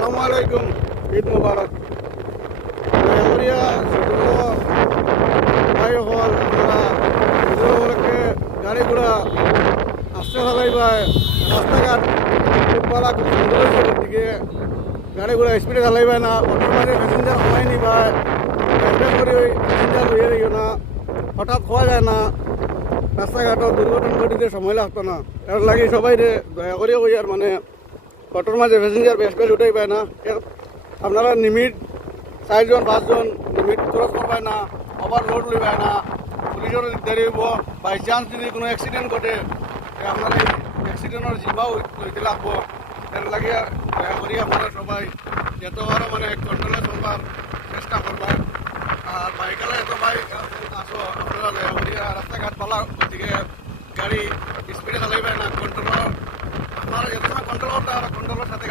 আসসালামু আলাইকুম, ঈদ মুবারক। মেমরিয়া ছোট ভাই হল আমরা গাড়ি ঘোড়া আসতে চালাইবাই, রাস্তাঘাট ফুটপালা খুব সুন্দর হয়েছে, দিকে গাড়ি ঘোড়া স্পিডে চালাইবাই না, অটোর মাঝে প্যাসেঞ্জার সময় নিবাই, করে প্যাসেঞ্জার হয়ে যাইও না, হঠাৎ হওয়া যায় না, রাস্তাঘাটত দুর্ঘটনা ঘটিতে সময় লাগতো না। এর লাগে সবাই দয়া করে কই আর মানে অটোর মাঝে প্যাসেঞ্জার বেশ উঠাই পায় না। আপনারা লিমিট 4 জন 5 জন লিমিট ক্রস করবাই না, ওভারলোড লইবাই না, পুলিশের দেরি হইব। বাই চান্স যদি কোনো অ্যাক্সিডেন্ট ঘটে আপনারা এই অ্যাক্সিডেন্টের জিম্মাও লইতে লাগবো। এর লাগে দয়া করি আপনারা সবাই যতবারও মানে কন্ট্রোলে চলবার চেষ্টা করবেন। আর বাইকালে এত বাইক আসো আপনারা দয়া করি রাস্তাঘাট পালা ওদিকে গাড়ি স্পিডে চালাইবেন না, কন্ট্রোল আপনারা যত সময় কন্ট্রোলটা কন্ট্রোলের সাথে